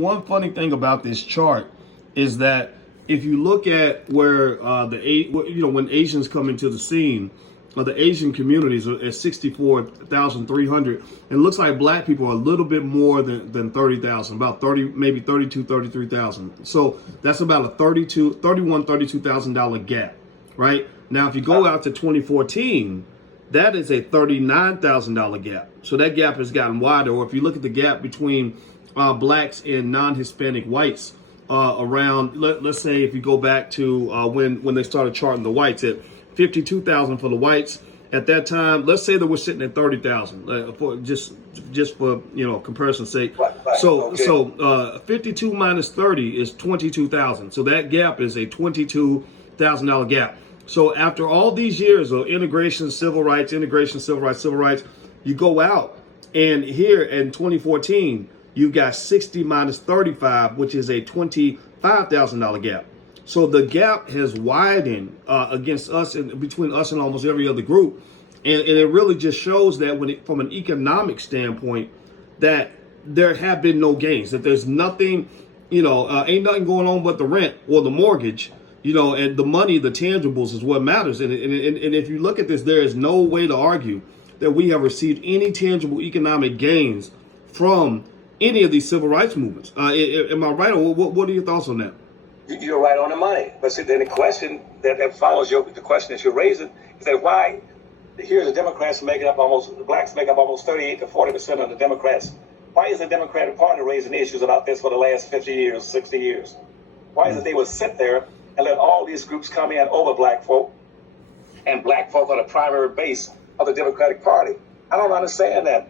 One funny thing about this chart is that if you look at where when Asians come into the scene, the Asian communities are at 64,300. It looks like black people are a little bit more than 30,000, about 30, maybe 32, 33,000. So that's about a $32,000 gap, right? Now, if you go out to 2014, that is a $39,000 gap. So that gap has gotten wider. Or if you look at the gap between blacks and non-Hispanic whites around, let's say if you go back to when they started charting the whites at 52,000 for the whites. At that time, let's say that we're sitting at 30,000 for just for comparison's sake. Right. So 52 minus 30 is 22,000. So that gap is a $22,000 gap. So after all these years of integration, civil rights, civil rights, you go out and here in 2014, you got 60 minus 35, which is a $25,000 gap. So the gap has widened against us and between us and almost every other group. And it really just shows that from an economic standpoint, that there have been no gains, that there's nothing, ain't nothing going on but the rent or the mortgage, and the money, the tangibles is what matters. And if you look at this, there is no way to argue that we have received any tangible economic gains from any of these civil rights movements. Am I right? Or what are your thoughts on that? You're right on the money. But see, then the question that follows the question that you're raising is that why here the Democrats the blacks make up almost 38 to 40% of the Democrats. Why is the Democratic Party raising issues about this for the last 50 years, 60 years? Why is it they would sit there and let all these groups come in over black folk, and black folk are the primary base of the Democratic Party? I don't understand that.